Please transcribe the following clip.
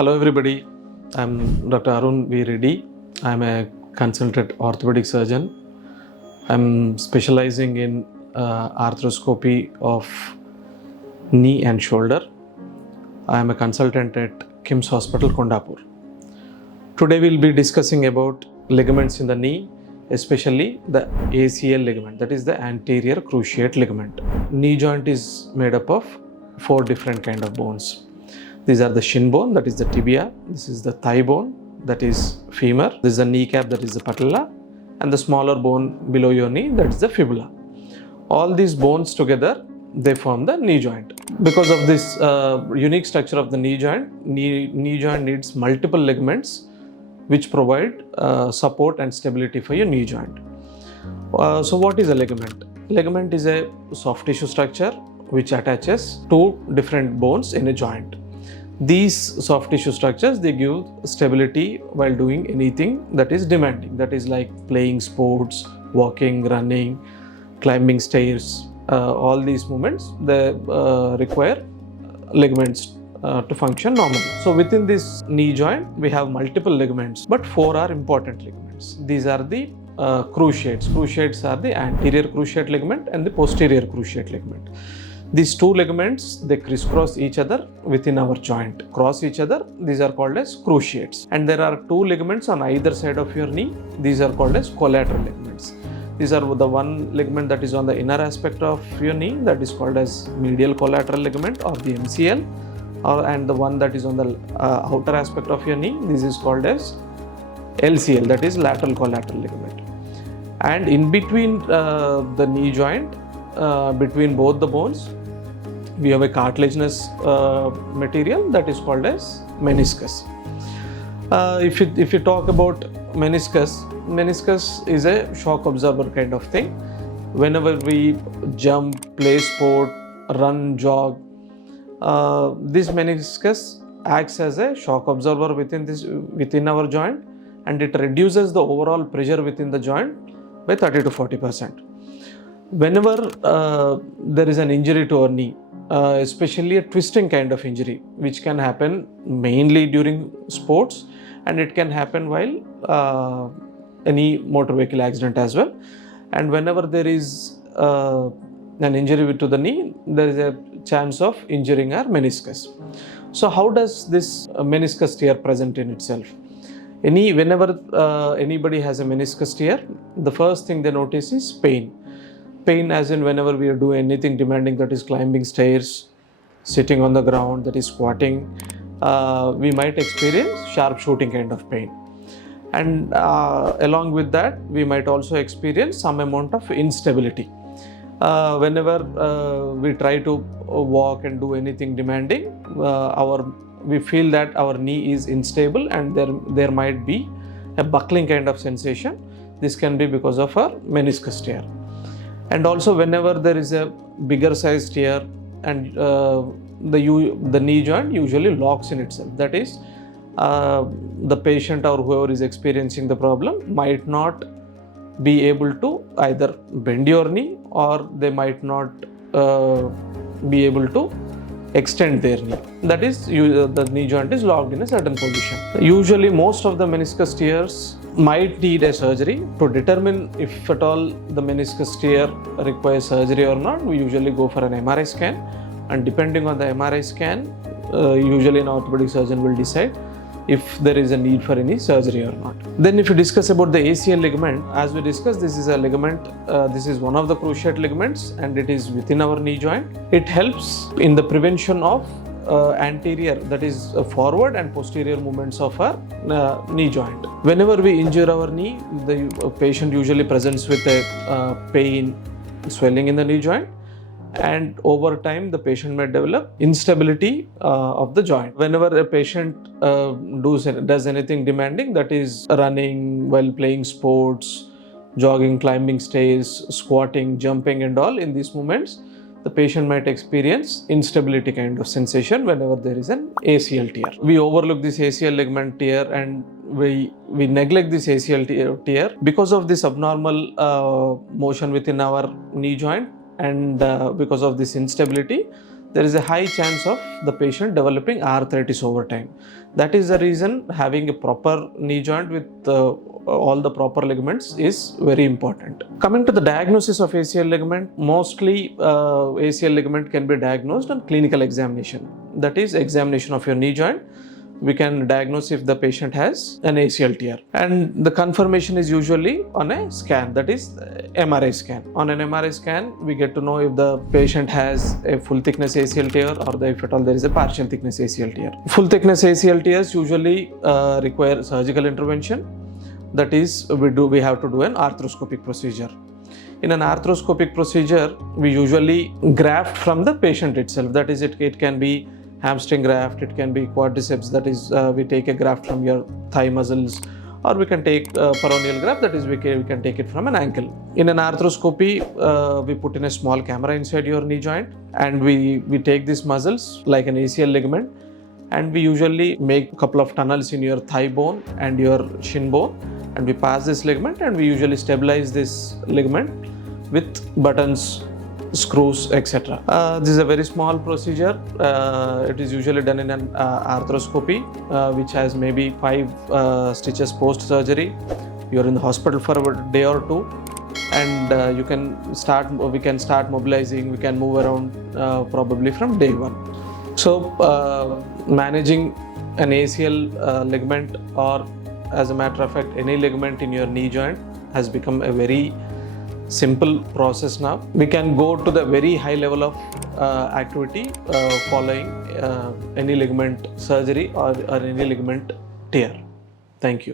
Hello everybody, I'm Dr. Arun Reddy. I'm a consultant orthopedic surgeon. I'm specializing in arthroscopy of knee and shoulder. I'm a consultant at KIMS Hospital, Kondapur. Today we'll be discussing about ligaments in the knee, especially the ACL ligament, that is the anterior cruciate ligament. Knee joint is made up of 4 different kind of bones. These are the shin bone, that is the tibia. This is the thigh bone, that is femur. This is the kneecap, that is the patella. And the smaller bone below your knee, that is the fibula. All these bones together, they form the knee joint. Because of this unique structure of the knee joint needs multiple ligaments which provide support and stability for your knee joint. So what is a ligament? Ligament is a soft tissue structure which attaches 2 different bones in a joint. These soft tissue structures, they give stability while doing anything that is demanding. That is like playing sports, walking, running, climbing stairs. All these movements, they require ligaments to function normally. So within this knee joint, we have multiple ligaments, but 4 are important ligaments. These are the cruciates. Cruciates are the anterior cruciate ligament and the posterior cruciate ligament. These 2 ligaments, they crisscross each other within our joint. Cross each other, these are called as cruciates. And there are 2 ligaments on either side of your knee. These are called as collateral ligaments. These are the one ligament that is on the inner aspect of your knee, that is called as medial collateral ligament or the MCL. And the one that is on the outer aspect of your knee, this is called as LCL, that is lateral collateral ligament. And in between the knee joint, between both the bones, we have a cartilaginous material that is called as meniscus. If you talk about meniscus is a shock absorber kind of thing. Whenever we jump, play sport, run, jog, this meniscus acts as a shock absorber within our joint, and it reduces the overall pressure within the joint by 30 to 40%. Whenever there is an injury to our knee, especially a twisting kind of injury, which can happen mainly during sports, and it can happen while any motor vehicle accident as well. And whenever there is an injury to the knee, there is a chance of injuring our meniscus. So how does this meniscus tear present in itself? Whenever anybody has a meniscus tear, the first thing they notice is pain. Pain as in whenever we do anything demanding, that is climbing stairs, sitting on the ground, that is squatting, we might experience sharp shooting kind of pain. And along with that, we might also experience some amount of instability. Whenever we try to walk and do anything demanding, we feel that our knee is unstable and there might be a buckling kind of sensation. This can be because of our meniscus tear. And also whenever there is a bigger size tear and the knee joint usually locks in itself. That is, the patient or whoever is experiencing the problem might not be able to either bend your knee, or they might not be able to extend their knee. That is, the knee joint is locked in a certain position. Usually most of the meniscus tears might need a surgery. To determine if at all the meniscus tear requires surgery or not, we usually go for an MRI scan, and depending on the MRI scan, usually an orthopedic surgeon will decide if there is a need for any surgery or not. Then if you discuss about the ACL ligament, as we discussed, this is a ligament, this is one of the cruciate ligaments, and it is within our knee joint. It helps in the prevention of anterior, that is forward and posterior movements of our knee joint. Whenever we injure our knee, the patient usually presents with a pain, swelling in the knee joint, and over time the patient may develop instability of the joint. Whenever a patient does anything demanding, that is running while playing sports, jogging, climbing stairs, squatting, jumping and all, in these movements the patient might experience instability kind of sensation whenever there is an ACL tear. We overlook this ACL ligament tear and we neglect this ACL tear because of this abnormal motion within our knee joint, and because of this instability, there is a high chance of the patient developing arthritis over time. That is the reason having a proper knee joint with all the proper ligaments is very important. Coming to the diagnosis of ACL ligament, mostly ACL ligament can be diagnosed on clinical examination. That is examination of your knee joint. We can diagnose if the patient has an ACL tear, and the confirmation is usually on a scan, that is MRI scan. On an MRI scan, we get to know if the patient has a full thickness ACL tear or if at all there is a partial thickness ACL tear. Full thickness ACL tears usually require surgical intervention. That is, we have to do an arthroscopic procedure. In an arthroscopic procedure, we usually graft from the patient itself. That is, it can be hamstring graft, it can be quadriceps, that is we take a graft from your thigh muscles, or we can take peroneal graft, that is we can take it from an ankle. In an arthroscopy, we put in a small camera inside your knee joint, and we take these muscles like an ACL ligament, and we usually make a couple of tunnels in your thigh bone and your shin bone, and we pass this ligament, and we usually stabilize this ligament with buttons, screws, etc. This is a very small procedure. It is usually done in an arthroscopy, which has maybe 5 stitches post surgery. You are in the hospital for a day or two, and we can start mobilizing. We can move around probably from day 1. So managing an ACL ligament, or as a matter of fact any ligament in your knee joint, has become a very simple process now. We can go to the very high level of activity following any ligament surgery or any ligament tear. Thank you.